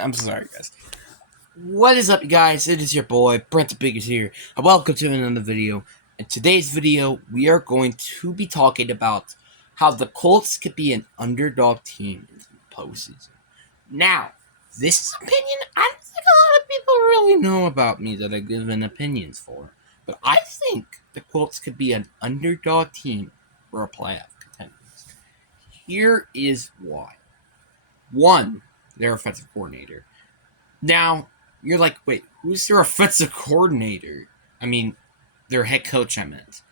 I'm sorry, guys. What is up, you guys? It is your boy, Brent the Biggest here, and welcome to another video. In today's video, we are going to be talking about how the Colts could be an underdog team in the postseason. Now, this is opinion I don't think a lot of people really know about me that I give an opinions for, but I think the Colts could be an underdog team for a playoff contenders. Here is why. One, their offensive coordinator. Now, you're like, wait, who's their offensive coordinator? I mean, their head coach, I meant.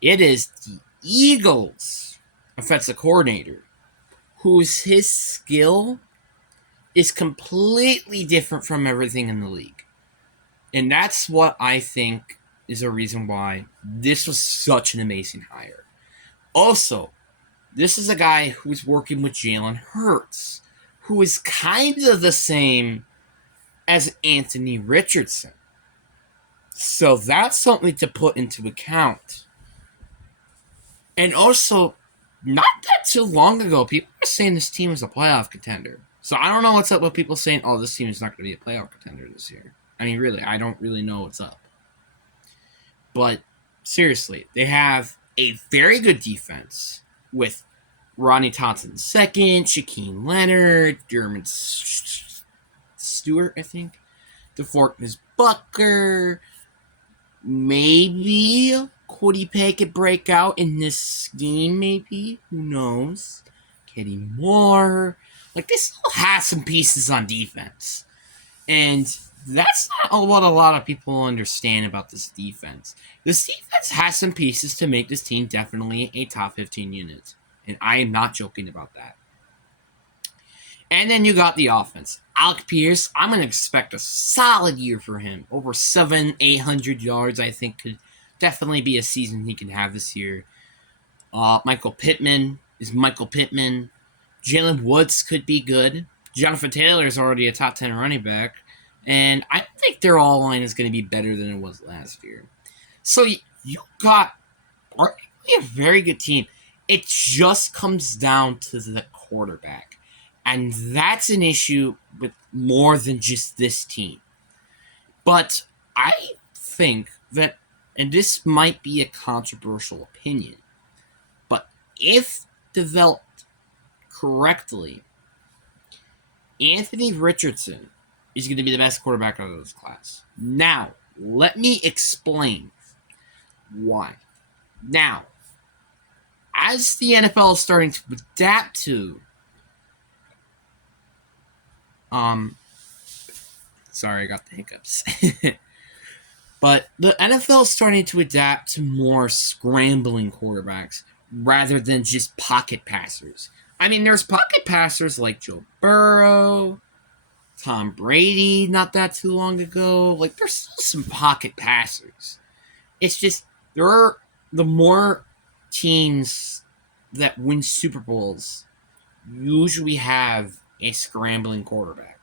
It is the Eagles' offensive coordinator, his skill is completely different from everything in the league. And that's what I think is a reason why this was such an amazing hire. Also, this is a guy who's working with Jalen Hurts, who is kind of the same as Anthony Richardson. So that's something to put into account. And also, not that too long ago, people were saying this team is a playoff contender. So I don't know what's up with people saying, oh, this team is not going to be a playoff contender this year. I mean, really, I don't really know what's up. But seriously, they have a very good defense with Ronnie Thompson II, Shaquem Leonard, Dermot Stewart, I think, DeForest Bucker. Maybe Cody Pay could break out in this scheme, maybe. Who knows? Kenny Moore. Like, they still have some pieces on defense. And that's not what a lot of people understand about this defense. This defense has some pieces to make this team definitely a top 15 unit. And I am not joking about that. And then you got the offense. Alec Pierce, I'm going to expect a solid year for him. Over 800 yards, I think, could definitely be a season he can have this year. Michael Pittman is Michael Pittman. Jalen Woods could be good. Jonathan Taylor is already a top 10 running back. And I think their all-line is going to be better than it was last year. So you got arguably a very good team. It just comes down to the quarterback. And that's an issue with more than just this team. But I think that, and this might be a controversial opinion, but if developed correctly, Anthony Richardson is going to be the best quarterback out of this class. Now, let me explain why. Now, as the NFL is starting to adapt to sorry, I got the hiccups. But the NFL is starting to adapt to more scrambling quarterbacks rather than just pocket passers. I mean, there's pocket passers like Joe Burrow, Tom Brady not that too long ago. Like, there's still some pocket passers. It's just, there are the more teams that win Super Bowls usually have a scrambling quarterback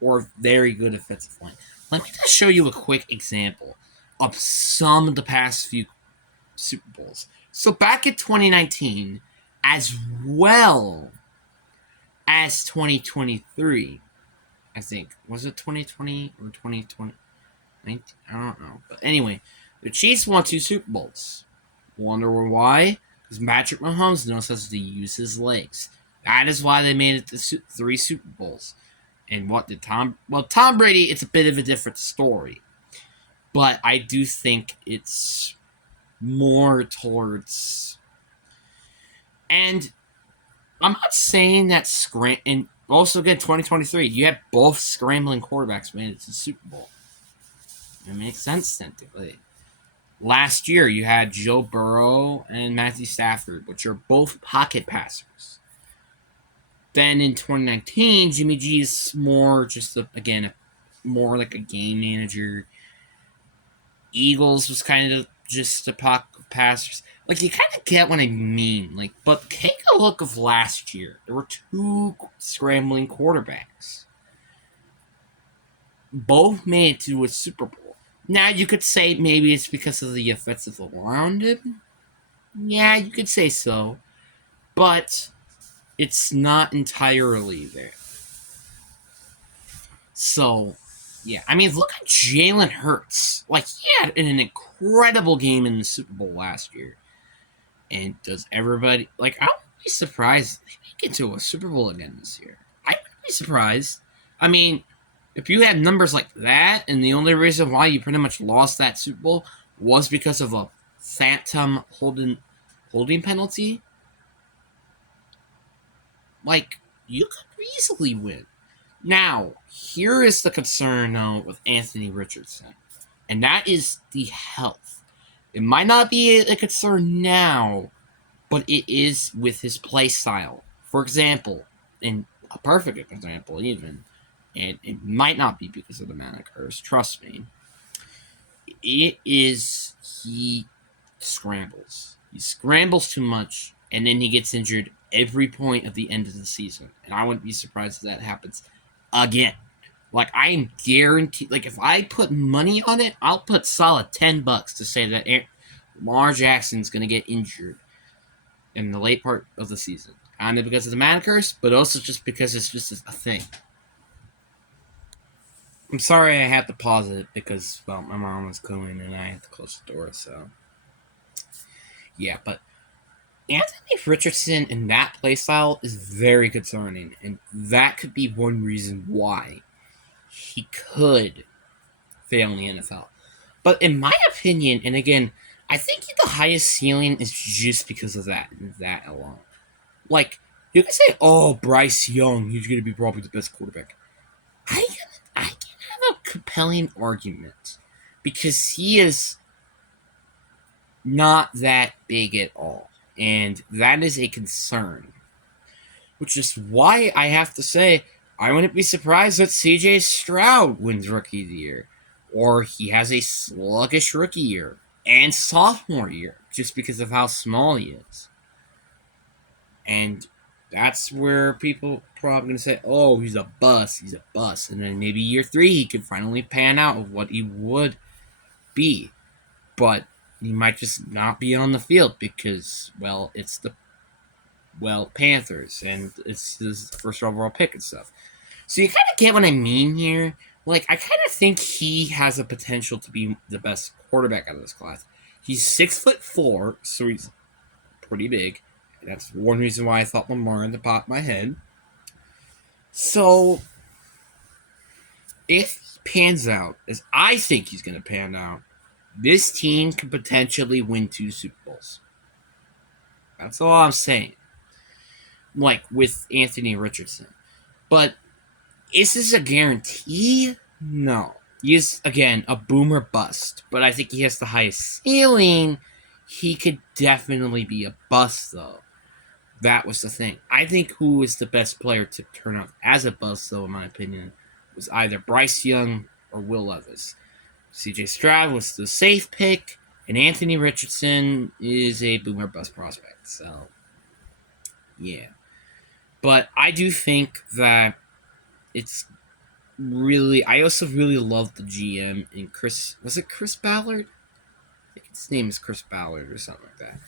or very good offensive line. Let me just show you a quick example of some of the past few Super Bowls. So back in 2019, as well as 2023, I think. Was it 2020 or 2020? I don't know. But anyway, the Chiefs won 2 Super Bowls. Wonder why? Because Patrick Mahomes knows how to use his legs. That is why they made it to 3 Super Bowls. And what did Tom Brady, it's a bit of a different story. But I do think it's more towards... And I'm not saying that and also again, 2023, you had both scrambling quarterbacks made it to the Super Bowl. It makes sense technically. Last year, you had Joe Burrow and Matthew Stafford, which are both pocket passers. Then in 2019, Jimmy G is more just, more like a game manager. Eagles was kind of just a pocket passers. Like, you kind of get what I mean. Like, but take a look of last year. There were 2 scrambling quarterbacks. Both made it to a Super Bowl. Now, you could say maybe it's because of the offensive around him. Yeah, you could say so. But it's not entirely there. So, yeah, I mean, look at Jalen Hurts. Like, he had an incredible game in the Super Bowl last year. And does everybody, like, I wouldn't be surprised if they make it to a Super Bowl again this year. I wouldn't be surprised. I mean, if you had numbers like that, and the only reason why you pretty much lost that Super Bowl was because of a phantom holding penalty, like, you could easily win. Now, here is the concern though with Anthony Richardson, and that is the health. It might not be a concern now, but it is with his play style. For example, in a perfect example, even, and it might not be because of the mana curse, trust me, it is he scrambles. He scrambles too much, and then he gets injured every point of the end of the season. And I wouldn't be surprised if that happens again. Like, I am guaranteed. Like, if I put money on it, I'll put solid $10 to say that Lamar Jackson's going to get injured in the late part of the season. Kind of because of the mana curse, but also just because it's just a thing. I'm sorry I had to pause it because, well, my mom was cooling and I had to close the door, so. Yeah, but Anthony Richardson in that playstyle is very concerning, and that could be one reason why he could fail in the NFL. But in my opinion, and again, I think the highest ceiling is just because of that alone. Like, you can say, oh, Bryce Young, he's going to be probably the best quarterback. I can have a compelling argument because he is not that big at all. And that is a concern. Which is why I have to say I wouldn't be surprised that CJ Stroud wins Rookie of the Year. Or he has a sluggish rookie year and sophomore year just because of how small he is. And that's where people probably going to say, oh, he's a bust. And then maybe year 3 he could finally pan out of what he would be. But he might just not be on the field because, well, it's the Panthers, and it's his first overall pick and stuff. So you kind of get what I mean here. Like, I kind of think he has a potential to be the best quarterback out of this class. He's 6'4", so he's pretty big. And that's one reason why I thought Lamar in the top of my head. So, if he pans out, as I think he's going to pan out, this team could potentially win 2 Super Bowls. That's all I'm saying. Like, with Anthony Richardson. But is this a guarantee? No. He is, again, a boomer bust. But I think he has the highest ceiling. He could definitely be a bust, though. That was the thing. I think who was the best player to turn out as a bust, though, in my opinion, was either Bryce Young or Will Levis. CJ Stroud was the safe pick, and Anthony Richardson is a boomer bust prospect. So, yeah. But I do think that it's really. I also really love the GM in Chris. Was it Chris Ballard? I think his name is Chris Ballard or something like that.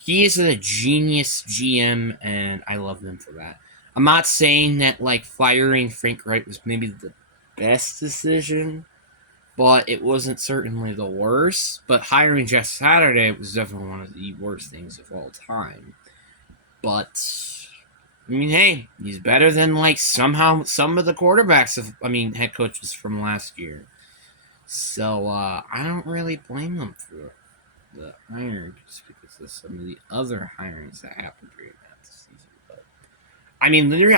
He is a genius GM, and I love him for that. I'm not saying that like firing Frank Wright was maybe the best decision, but it wasn't certainly the worst. But hiring Jeff Saturday was definitely one of the worst things of all time. But I mean, hey, he's better than like somehow some of the quarterbacks head coaches from last year. So I don't really blame them for the hiring just because of some of the other hirings that happened during that season. But I mean, literally,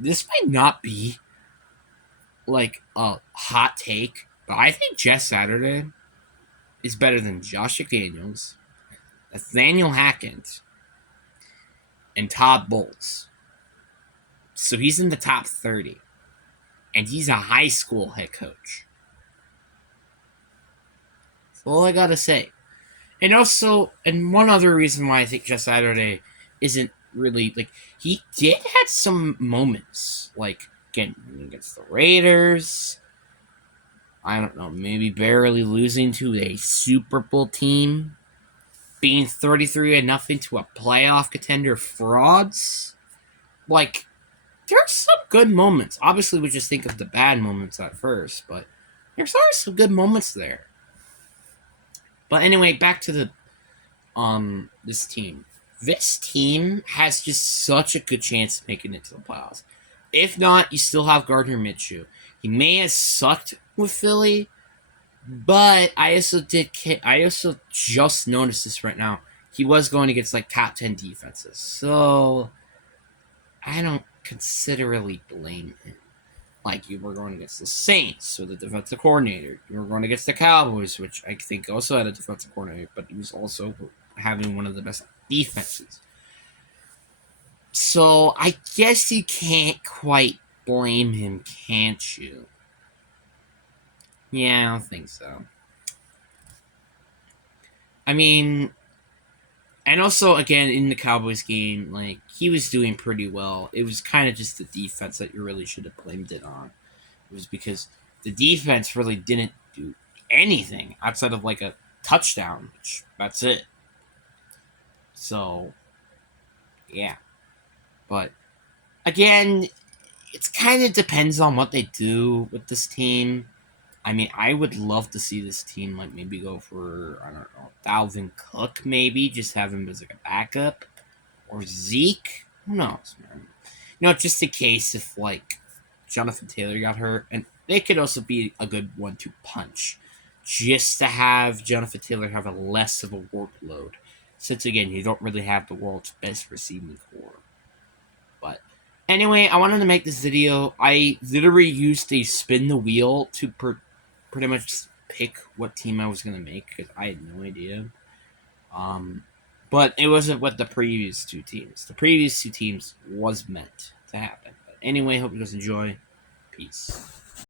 this might not be like a hot take, but I think Jeff Saturday is better than Josh McDaniels, Nathaniel Hackett, and Todd Bowles. So he's in the top 30. And he's a high school head coach. That's all I gotta say. And also, and one other reason why I think Jeff Saturday isn't really, like, he did have some moments, like, again, against the Raiders. I don't know, maybe barely losing to a Super Bowl team. Being 33-0 to a playoff contender frauds. Like, are some good moments. Obviously, we just think of the bad moments at first, but there's always some good moments there. But anyway, back to the this team. This team has just such a good chance of making it to the playoffs. If not, you still have Gardner Minshew. He may have sucked with Philly, but I also just noticed this right now. He was going against like top 10 defenses, so I don't considerably blame him. Like, you were going against the Saints with the defensive coordinator. You were going against the Cowboys, which I think also had a defensive coordinator, but he was also having one of the best defenses. So I guess you can't quite blame him, can't you? Yeah, I don't think so. I mean, and also, again, in the Cowboys game, like, he was doing pretty well. It was kind of just the defense that you really should have blamed it on. It was because the defense really didn't do anything outside of like a touchdown, which that's it. So, yeah. But again, it kind of depends on what they do with this team. I mean, I would love to see this team like maybe go for, I don't know, Dalvin Cook, maybe just have him as like a backup, or Zeke. Who knows, man? Just in case if like Jonathan Taylor got hurt, and they could also be a good one-two punch, just to have Jonathan Taylor have a less of a workload, since again you don't really have the world's best receiving core. But anyway, I wanted to make this video. I literally used a spin the wheel to pretty much pick what team I was gonna make because I had no idea. But it wasn't what the previous two teams. The previous two teams was meant to happen. But anyway, hope you guys enjoy. Peace.